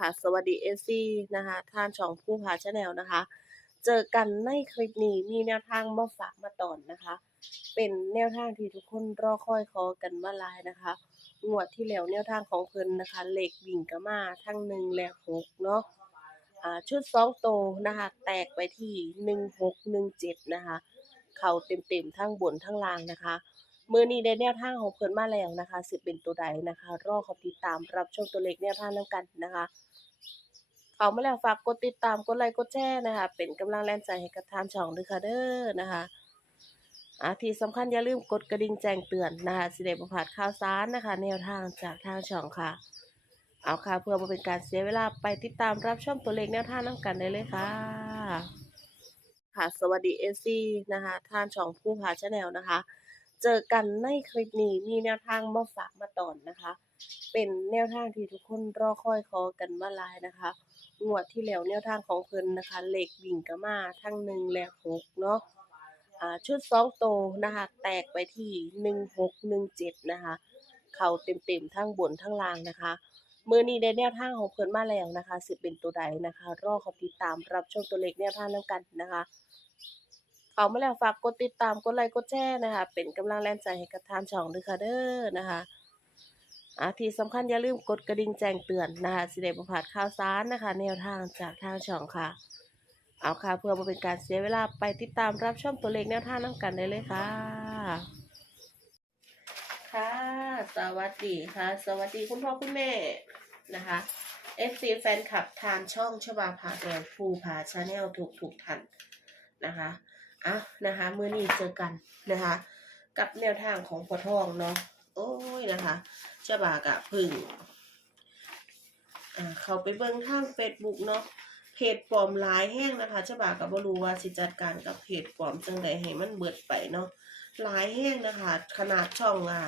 ค่ะ สวัสดี FC นะคะทางช่องภูผาชาแนลนะคะ เจอกันในคลิปนี้มีแนวทางมาฝากมาตอนนะคะ เป็นแนวทางที่ทุกคนรอคอยคอกันมาหลายนะคะงวดที่แล้วแนวทางของเพิ่นนะคะเลขวิ่งก็มาทั้งหนึ่งและหกเนาะอ่าชุดสองโตนะคะ แตกไปที่หนึ่งหกหนึ่งเจ็ดนะคะเข้าเต็มๆทั้งบนทั้งล่างนะคะมื้อนี้ได้แนวทางของเพิ่นมาแล้วนะคะสิเป็นตัวใดนะคะ รอเขาติดตามรับชมตัวเลขแนวทางนํกันนะคะ เข้ามาแล้วฝากกดติดตามกดไลค์กดแชร์นะคะ เป็นกำลังแรงใจให้กับทางช่องด้วยค่ะเด้อนะคะอ่าที่สำคัญอย่าลืมกดกระดิ่งแจ้งเตือนนะคะสิได้บ่พลาดข่าวสารนะคะ แนวทางจากทางช่องค่ะ เอาค่ะเพื่อบ่เป็นการเสียเวลาไปติดตามรับชมตัวเลขแนวทางนํกันได้เลยค่ะ ค่ะสวัสดี FC นะคะทางช่องภูผาชาแนลนะคะ เจอกันในคลิปนี้มีแนวทางมาฝากมาตอนนะคะ เป็นแนวทางที่ทุกคนรอคอยคอกันมาหลายนะคะ งวดที่แล้วแนวทางของเพิ่นนะคะเหลขวิ่งก็มาทั้งหนึ่งและหกเนาะอ่าชุดสองโตนะคะ แตกไปที่หนึ่งหกหนึ่งเจ็ดนะคะ เข้าเต็มๆทั้งบนทั้งล่างนะคะมือนี้ได้แนวทางของเพิ่นมาแล้วนะคะสิเป็นตัวใดนะคะ รอเขาติดตามรับชมตัวเลขแนวทางนํกันนะคะ เข้ามาแล้วฝากกดติดตามกดไลค์กดแชร์นะคะ เป็นกำลังแรงใจให้กับทางช่องด้วยค่ะเด้อนะคะ อ่าที่สำคัญอย่าลืมกดกระดิ่งแจ้งเตือนนะคะสิได้บ่พลาดข่าวสารนะคะ แนวทางจากทางช่องค่ะ เอาค่ะเพื่อบ่เป็นการเสียเวลาไปติดตามรับชมตัวเลขแนวทางนํกันได้เลยค่ะ ค่ะ สวัสดีค่ะ สวัสดีคุณพ่อคุณแม่นะคะ FC แฟนคลับทางช่องชบาพาแดงภูผาชาแนลทุกทุกท่านนะคะอะนะคะเมื้อนี้เจอกันนะคะ กับแนวทางของพอทองเนาะโอ้ยนะคะ จ้าบากะพึ่งเขาไปเบิ่งทาง Facebook เนาะเพจปลอมหลายแห้งนะคะเจ้าบากะบ่รู้ว่าสิจัดการกับเพจปลอมจังใดให้มันเบิดไปเนาะหลายแห้งนะคะ ขนาดช่องอ่า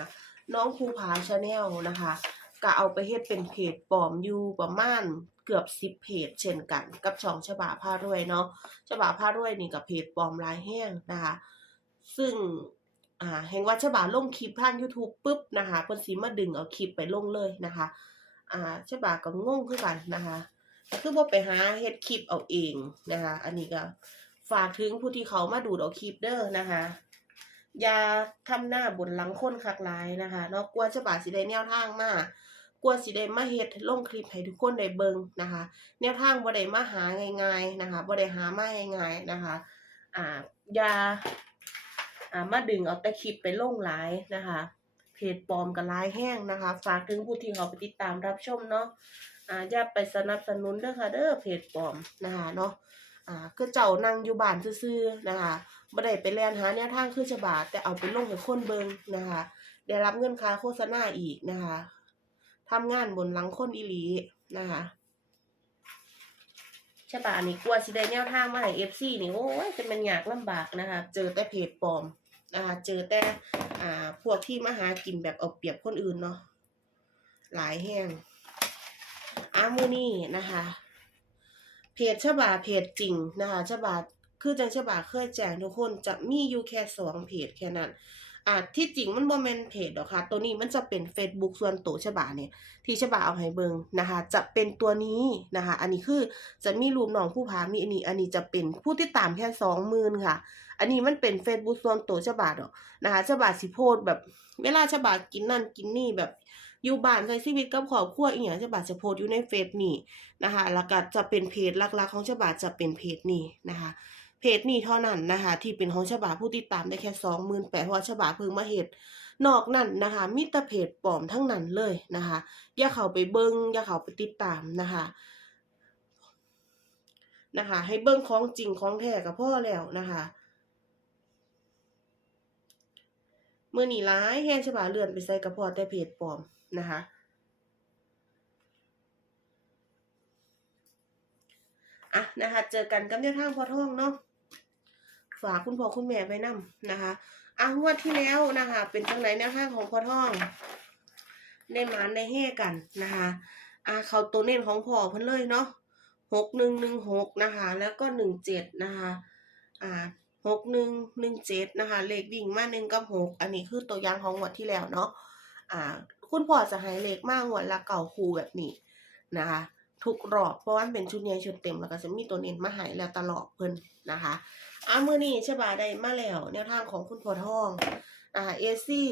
น้องภูผาชาแนลนะคะก็เอาไปเฮ็ดเป็นเพจปลอมอยู่ประมาณเกือบ10เพจเช่นกัน กับช่องฉบาพารวยเนาะฉบาผ้ารวยนี่กับเพจปลอมลายแห้งนะคะ ซึ่ง อ่าเห็นว่าฉบาลงคลิปทาง YouTube ปุ๊บนะคะเพิ่นสิมาดึงเอาคลิปไปลงเลยนะคะ อ่าฉบาก็งงคือกันนะคะก็คือบ่ไปหาเฮ็ดคลิปเอาเองนะคะ อันนี้ก็ฝากถึงผู้ที่เขามาดูดเอาคลิปเด้อนะคะ อย่าทำหน้าบนหลังคนคักหลายนะคะเนาะกลัวฉบาสิได้แนวทางมากลัวสิได้มาเฮ็ดลงคลิปให้ทุกคนได้เบิ่งนะคะ แนวทางบ่ได้มาหาง่ายๆนะคะบ่ได้หามาง่ายๆนะคะ อ่าอย่า มาดึงเอาแต่คลิปไปลงหลายนะคะเพจปลอมก็หลายแห้งนะคะ ฝากถึงผู้ที่เขาไปติดตามรับชมเนาะอ่าอย่าไปสนับสนุนเด้อค่ะเด้อเพจปลอมนะคะเนาะอ่าคือเจ้านั่งอยู่บ้านซื่อๆนะคะบ่ได้ไปแลนหาแนวทางคือฉบาแต่เอาไปลงให้คนเบิงนะคะได้รับเงินค่าโฆษณาอีกนะคะทำงานบนหลังคนอีหลีนะคะใช่ปะอันนี้กลัวสิได้แนวทางมาให้ FC นี่โอ้ยจะเป็นยากลำบากนะคะ เจอแต่เพจปลอม นะคะเจอแต่อ่าพวกที่มาหากินแบบเอาเปรียบคนอื่นเนาะหลายแห้งอามือนี่นะคะ เพจฉบาเพจจริงนะคะฉบาคือจังฉบาเคยแจ้งทุกคนจะมีอยู่แค่สองเพจแค่นั้น อ่าที่จริงมันบ่แมนเพจดอกค่ะ ตัวนี้มันจะเป็น Facebook ส่วนตัวฉบาเนี่ย ที่ฉบาเอาให้เบิงนะคะ จะเป็นตัวนี้นะคะ อันนี้คือจะมีรูปน้องผู้พามีอันนี้ อันนี้จะเป็นผู้ที่ตามแค่สองหมื่นค่ะ อันนี้มันเป็น Facebook ส่วนตัวฉบาดอกนะคะฉบาสิโพสต์แบบ เวลาฉบากินนั่นกินนี่แบบอยู่บ้านใช้ชีวิตกับครอบครัวอีหยังฉบาจะโพสต์อยู่ในเฟซนี่นะคะแล้วก็จะเป็นเพจหลักๆของฉบาจะเป็นเพจนี้นะคะ เพจนี้เท่านั้นนะคะ ที่เป็นของฉบาผู้ติดตามได้แค่สองหมื่นแปดเพราะว่าฉบาเพิ่งมาเฮ็ดนอกนั้นนะคะมีแต่เพจปลอมทั้งนั้นเลยนะคะ อย่าเข้าไปเบิงอย่าเข้าไปติดตามนะคะนะคะ ให้เบิ่งของจริงของแท้ก็พอแล้วนะคะเมื้อนี้หลายแฮงฉบาเลื่อนไปใส่กระเพาะแต่เพจปลอมนะคะอะนะคะ เจอกันกับแนวทางพอท่องเนาะ ฝากคุณพ่อคุณแม่ไปนํนะคะอะงวดที่แล้วนะคะ เป็นจังไหนแนวทางของพ่อท่องได้หมานได้เฮกันนะคะอะเขาตัวเน้นของพ่อเพิ่นเลยเนาะหกหนึ่งหนึ่งหกนะคะ แล้วก็หนึ่งเจ็ดนะคะอ่าหกหนึ่งหนึ่งเจ็ดนะคะ เลขดิ่งมาหนึ่งกับหกอันนี้คือตัวอย่างของงวดที่แล้วเนาะอ่า คุณพ่อจะให้เลขมากงวดละเก่าคูแบบนี้นะคะ ทุกรอบเพราะว่าเป็นชุดใหญ่ชุดเต็มแล้วก็จะมีตัวเน้นมาให้แล้วตลอดเพิ่นนะคะอะมือนี้ใช่ป่ะได้มาแล้วแนวทางของคุณพอทองอ่าเอซี่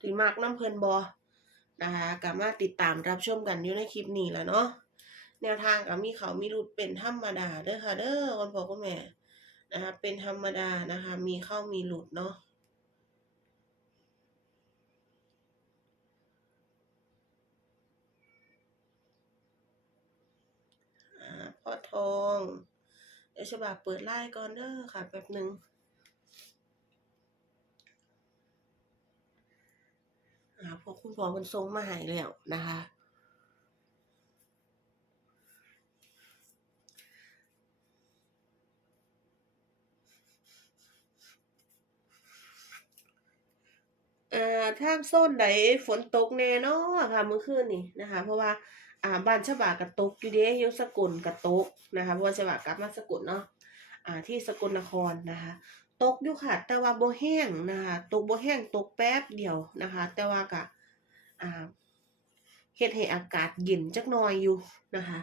ที่มักน้ำเพิ่นบ่นะคะก็มาติดตามรับชมกันอยู่ในคลิปนี้แล้วเนาะแนวทางก็มีเขามีรุดเป็นธรรมดาเด้อค่ะเด้อคุณพ่อคุณแม่นะคะเป็นธรรมดานะคะมีเข้ามีหลุดเนาะ อ่า พ่อทอง เดี๋ยวฉบับเปิดไล่ก่อนเด้อค่ะแป๊บหนึ่งอ่าพอคุณพ่อมันทรงมาหายแล้วนะคะ อ่อทางโซนใดฝนตกแน่นาะค่ะเมื่อคืนนี่นะคะ เพราะว่า อ่าบ้านฉบากระตกอยู่เด้ยู่สกลกระตกนะคะเพราะว่าฉบากลับมาสกุลเนาะอ่าที่สกลนครนะคะ ตกอยู่ค่ะ แต่ว่าโบแห้งนะคะตกโบแห้งตกแป๊บเดียวนะคะ แต่ว่าก็อ่าเฮ็ดให้อากาศเย็นจักหน่อยอยู่นะคะ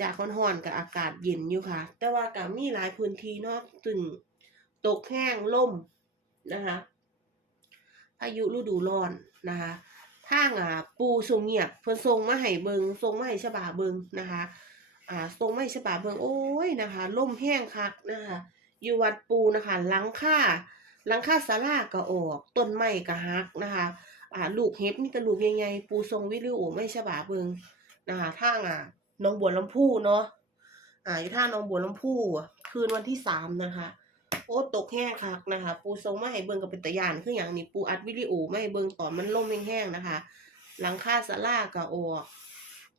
จากร้อนๆกับอากาศเย็นอยู่ค่ะ แต่ว่าก็มีหลายพื้นที่เนาะถึงตกแห้งล่มนะคะพายุฤดูร้อนนะคะ ทางอ่าปูทรงเงียบเพิ่นส่งมาให้เบิงส่งมาให้ฉบาเบิงนะคะ อ่าส่งมาให้ฉบาเบิงโอ้ยนะคะล่มแห้งคักนะคะอยู่วัดปูนะคะหลังคาหลังคาศาลาก็ออกต้นไม้ก็หักนะคะอ่าลูกเห็บมีแต่ลูกใหญ่ๆปูทรงวิดีโอไม่ฉบาเบิงนะคะทางอ่าน้องบัวลำพูเนาะอ่าอยู่ทาน้องบัวลำพูคืนวันที่สามนะคะ โอ้ตกแห้งคักนะคะ ปูทรงมาให้เบิ่งกับเป็นตะยานคืออย่างนี้ปูอัดวิดีโอไมาให้เบิ่งตอนมันล่มแห้งๆนะคะ หลังคาศาลาก็ออก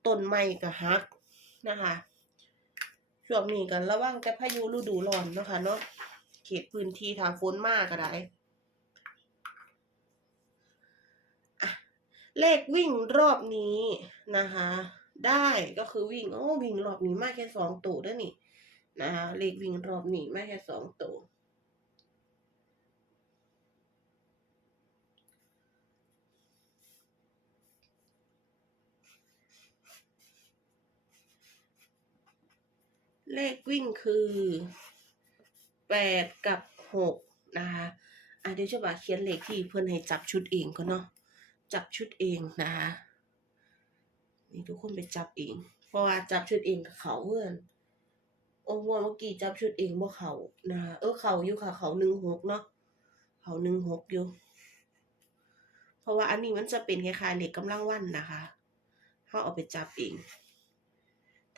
ต้นไม้ก็หักนะคะช่วงนี้กันระวังแต่พายุฤดูร้อนนะคะเนาะเขตพื้นที่ทางฝนมากก็ได้เลขวิ่งรอบนี้นะคะ ได้ก็คือวิ่งโอ้วิ่งรอบนี้มากแค่สองตัวเด้อนี่นะคะเลขวิ่งรอบนี้ไม่แค่สองตัว เลขวิ่งคือแปดกับหกนะคะอะเดี๋ยวจะบอกเขียนเลขที่เพื่อนให้จับชุดเองก็เนาะจับชุดเองนะคะนี่ทุกคนไปจับเอง เพราะว่าจับชุดเองกับเขาเพื่อนโอ้โหเมื่อกี้จับชุดเองบ่เขานะคะเออเขาอยู่ค่ะ เขาหนึ่งหกเนาะเขาหนึ่งหกอยู่ เพราะว่าอันนี้มันจะเป็นคล้ายๆเหล็กกำลังวันนะคะเขาเอาไปจับเอง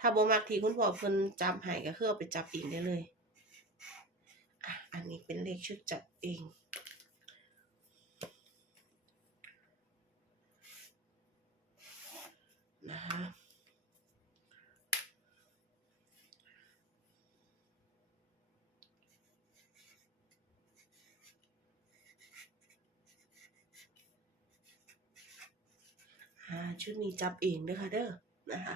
ถ้าบ่มักที่คุณพ่อเพิ่นจับให้ก็คือเอาไปจับเองได้เลยอะอันนี้เป็นเลขชุดจับเองนะคะอาชุดนี้จับเองเด้อค่ะเด้อนะคะ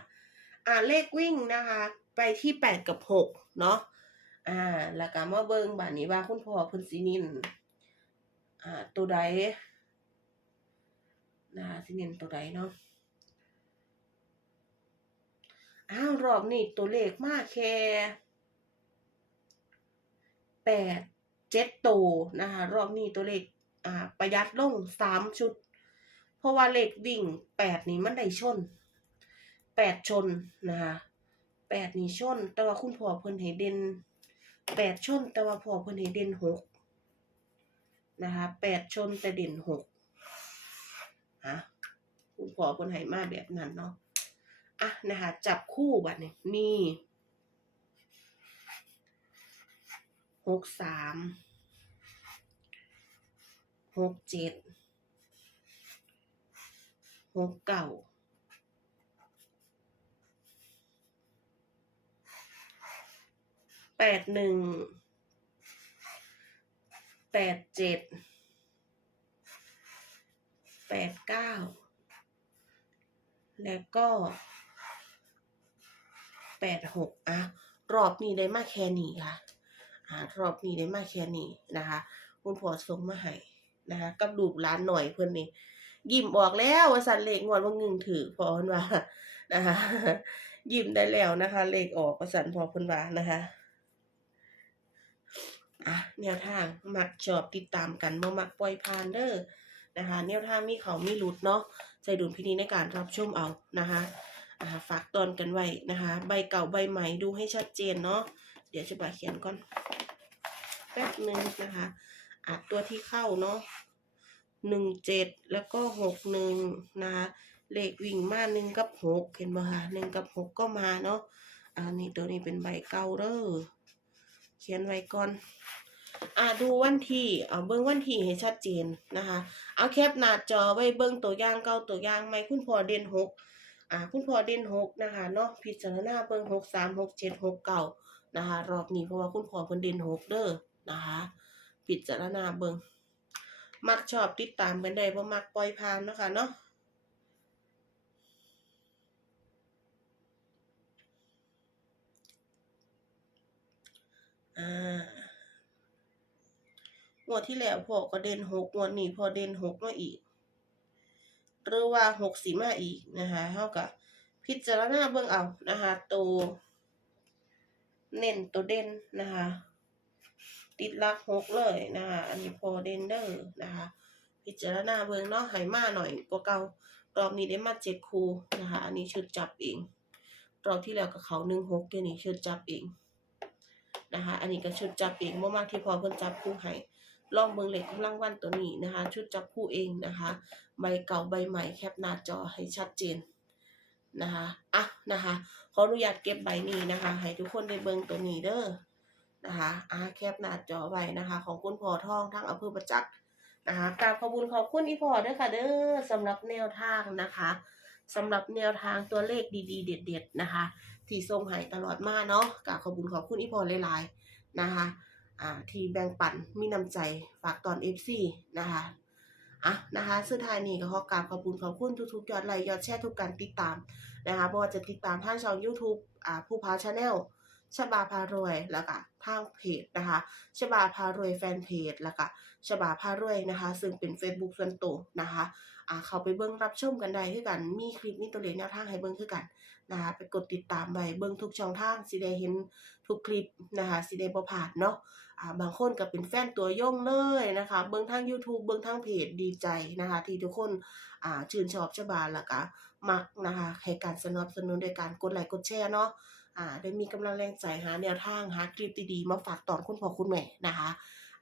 อ่าเลขวิ่งนะคะ ไปที่แปดกับหกเนาะอ่าแล้วก็มาเบิ่งบาดนี้ว่าคุณพ่อเพิ่นสินินอ่าตัวใดนะคะสิเน้นตัวใดเนาะอ้าวรอบนี้ตัวเลขมาแค่แปดเจ็ดตัวนะคะรอบนี้ตัวเลขอ่าประหยัดลงสามชุด เพราะว่าเลขวิ่งแปดนี่มันได้ชน แปดชนนะคะแปดนี่ชน แต่ว่าคุณพ่อเพิ่นให้เด่นแปดชน แต่ว่าพ่อเพิ่นให้เด่นหกนะคะแปดชนแต่เด่นหกอะคุณพ่อเพิ่นให้มาแบบนั้นเนาะอะนะคะจับคู่บัดนี้นี่หกสามหกเจ็ดหกเก้า แปดหนึ่งแปดเจ็ดแปดเก้าแล้วก็แปดหกอะรอบนี้ได้มาแค่นี้ค่ะอ่ารอบนี้ได้มาแค่นี้นะคะ คุณพ่อส่งมาให้นะคะกับลูกหลานหน่อยเพื่อนนี่ยิ้มออกแล้วว่าซั่นเลขงวดบ่งึงถือพอเพิ่นว่านะคะยิ้มได้แล้วนะคะ เลขออกว่าซั่นพอเพิ่นว่านะคะ อะแนวทางมักชอบติดตามกันบ่มักปล่อยผ่านเด้อนะคะแนวทางมีเขามีหลุดเนาะใส่ดุลพินิจในการรับชมเอานะคะอ่าฝากตอนกันไว้นะคะ ใบเก่าใบใหม่ดูให้ชัดเจนเนาะเดี๋ยวจะบาเขียนก่อนแป๊บหนึ่งนะคะอะตัวที่เข้าเนาะหนึ่งเจ็ดแล้วก็หกหนึ่งนะคะเลขวิ่งมาหนึ่งกับหกเห็นบ่คะหนึ่งกับหกก็มาเนาะอันนี้ตัวนี้เป็นใบเก่าเด้อ เขียนไว้ก่อนอ่าดูวันที่เอาเบิ้งวันที่ให้ชัดเจนนะคะ เอาแคปหน้าจอไว้เบิ้งตัวอย่างเก่าตัวอย่างใหม่คุณพอเด่นหกอ่าคุณพอเด่นหกนะคะเนาะพิจารณาเบิ้งหกสามหกเจ็ดหกเก่านะคะรอบนี้เพราะว่าคุณพอเพิ่นเด่นหกเด้อนะคะพิจารณาเบิ้งมักชอบติดตามกันได้บ่มักปล่อยผ่านเนาะคะเนาะ อ่างวดที่แล้วพ่อก็เด่นหกงวดนี้พอเด่นหกมาอีก หรือว่าหกสีมาอีกนะคะเท่ากับพิจารณาเบิ่งเอานะคะตัวเน้นตัวเด่นนะคะติดลักหกเลยนะคะอันนี้พอเด่นเด้อนะคะ พิจารณาเบิ่งนาะให้มาหน่อยกว่าเก่ารอบนี้ได้มาเจ็ดคูนะคะ อันนี้ชุดจับเองรอบที่แล้วกับเขาหนึ่งหกเดี๋ยวนี้ชุดจับเอง นะคะ อันนี้ก็ชุดจับเองมากที่พอเพิ่นจับคู่ให้ลองเบิ่งเหลขกำลังวันตัวนี้นะคะ ชุดจับคู่เองนะคะ ใบเก่าใบใหม่แคปหน้าจอให้ชัดเจนนะคะอะนะคะขออนุญาตเก็บใบนี้นะคะ ให้ทุกคนได้เบิ่งตัวนี้เด้อนะคะอะแคปหน้าจอไว้นะคะ ของคุณพ่อทองทั้งอำเภอประจักษ์นะคะกราบขอบคุณขอบคุณอีพ่อด้วยค่ะเด้อสำหรับแนวทางนะคะสำหรับแนวทางตัวเลขดีๆ เด็ด ๆ นะคะ ที่ส่งให้ตลอดมาเนาะกราบขอบคุณขอบคุณอีพ่อหลายๆนะคะอ่าที่แบ่งปันมีน้ำใจฝากตอน FC นะคะอะนะคะสุดท้ายนี้ก็ขอกราบขอบคุณขอบคุณทุกๆยอดไลค์ยอดแชร์ทุกการติดตามนะคะบ่ว่าจะติดตามทางช่อง YouTube อ่าผู้พาชาแนลชบาพารวยแล้วก็ทางเพจนะคะชบาพารวยแฟนเพจแล้วก็ชบาพารวยนะคะ ซึ่งเป็น Facebook ส่วนตัวนะคะอ่าเขาไปเบิ่งรับชมกันได้คือกันมีคลิปมีตัวเลขแนวทางให้เบิ่งคือกัน นะคะไปกดติดตามไว้เบิ่งทุกช่องทางสิได้เห็นทุกคลิปนะคะสิได้บ่พลาดเนาะอ่าบางคนก็เป็นแฟนตัวยงเลยนะคะ เบิ่งทาง YouTube เบิ่งทางเพจดีใจนะคะ ที่ทุกคนอ่าชื่นชอบชบาแล้วก็มักนะคะให้การสนับสนุนโดยการกดไลค์กดแชร์เนาะอ่าได้มีกำลังแรงใจหาแนวทางหาคลิปดีๆมาฝากตอนคุณพ่อคุณแม่นะคะ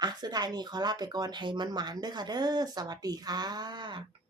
อะสุดท้ายนี้ขอลาไปก่อนให้มันหมานเด้อค่ะเด้อสวัสดีค่ะ